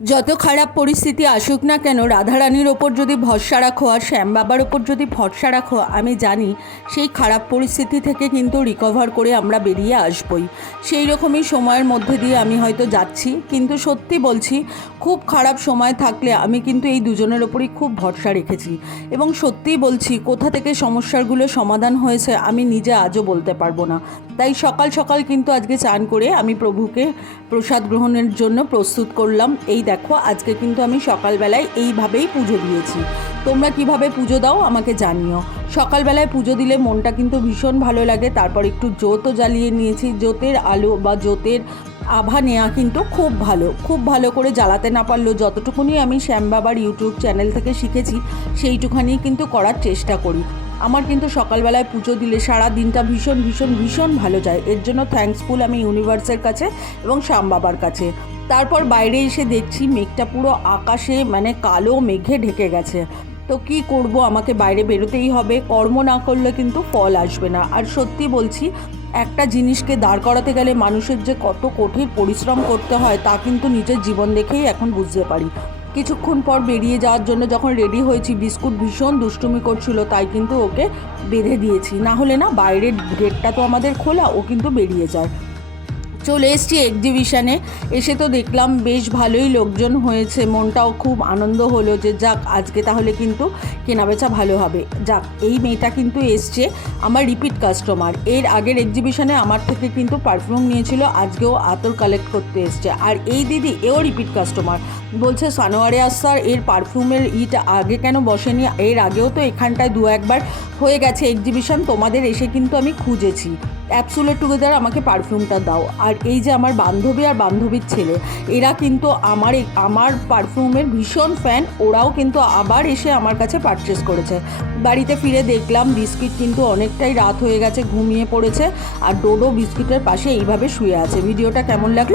যত খারাপ পরিস্থিতি আসুক না কেন, রাধারানীর ওপর যদি ভরসা রাখো আর শ্যাম বাবার ওপর যদি ভরসা রাখো, আমি জানি সেই খারাপ পরিস্থিতি থেকে কিন্তু রিকভার করে আমরা বেরিয়ে আসবই। সেই রকমই সময়ের মধ্যে দিয়ে আমি হয়তো যাচ্ছি, কিন্তু সত্যি বলছি, খুব খারাপ সময় থাকলে আমি কিন্তু এই দুজনের ওপরই খুব ভরসা রেখেছি। এবং সত্যিই বলছি, কোথা থেকে সমস্যাগুলো সমাধান হয়েছে আমি নিজে আজও বলতে পারবো না। তাই সকাল সকাল কিন্তু আজকে চান করে আমি প্রভুকে প্রসাদ গ্রহণের জন্য প্রস্তুত করলাম। এই দেখো, আজকে কিন্তু আমি সকালবেলায় এইভাবেই পুজো দিয়েছি। তোমরা কিভাবে পুজো দাও আমাকে জানিও। সকালবেলায় পুজো দিলে মনটা কিন্তু ভীষণ ভালো লাগে। তারপর একটু জোতও জ্বালিয়ে নিয়েছি। জোতের আলো বা জোতের আভা নেওয়া কিন্তু খুব ভালো করে জ্বালাতে না পারলেও যতটুকুনি আমি শ্যাম বাবার ইউটিউব চ্যানেল থেকে শিখেছি সেইটুখানি কিন্তু করার চেষ্টা করি। আমার কিন্তু সকালবেলায় পুজো দিলে সারা দিনটা ভীষণ ভীষণ ভীষণ ভালো যায়। এর জন্য থ্যাঙ্কসফুল আমি ইউনিভার্সের কাছে এবং শ্যাম বাবার কাছে। তারপর বাইরে এসে দেখছি মেঘটা পুরো আকাশে কালো মেঘে ঢেকে গেছে। তো কি করব, আমাকে বাইরে বেরোতেই হবে। কর্ম না করলে কিন্তু ফল আসবে না। আর সত্যি বলছি, একটা জিনিসকে দাঁড় করাতে গেলে মানুষের যে কত কঠিন পরিশ্রম করতে হয় তা কিন্তু নিজের জীবন দেখেই এখন বুঝতে পারি। কিছুক্ষণ পর বেরিয়ে যাওয়ার জন্য যখন রেডি হয়েছি, বিস্কুট ভীষণ দুষ্টুমি করছিল, তাই কিন্তু ওকে বেঁধে দিয়েছি। না হলে না, বাইরের গেটটা তো আমাদের খোলা, ও কিন্তু বেরিয়ে যায়। চলে এসেছি এক্সিবিশানে। এসে তো দেখলাম বেশ ভালোই লোকজন হয়েছে। মনটাও খুব আনন্দ হলো যে যাক, আজকে তাহলে কিন্তু কেনাবেচা ভালো হবে। যাক, এই মেয়েটা কিন্তু এসছে আমার রিপিট কাস্টমার। এর আগের এক্সিবিশানে আমার থেকে কিন্তু পারফিউম নিয়েছিল, আজকেও আতর কালেক্ট করতে এসছে। আর এই দিদি, এও রিপিট কাস্টমার। বলছে সানোয়ারে আসার এর পারফিউমের আগে কেন বসেনি, এর আগেও তো এখানটায় দু একবার হয়ে গেছে এক্সিবিশান, তোমাদের এসে কিন্তু আমি খুঁজেছি। অ্যাবসোলিউট টুগেদার আমাকে পারফিউমটা দাও। আর এই যে আমার বান্ধবী আর বান্ধবীর ছেলে, এরা কিন্তু আমার পারফিউমের ভীষণ ফ্যান। ওরাও কিন্তু আবার এসে আমার কাছে পারচেস করেছে। বাড়িতে ফিরে দেখলাম বিস্কিট কিন্তু অনেকটাই রাত হয়ে গেছে, ঘুমিয়ে পড়েছে। আর ডোডো বিস্কিটের পাশে এইভাবে শুয়ে আছে। ভিডিওটা কেমন লাগলো?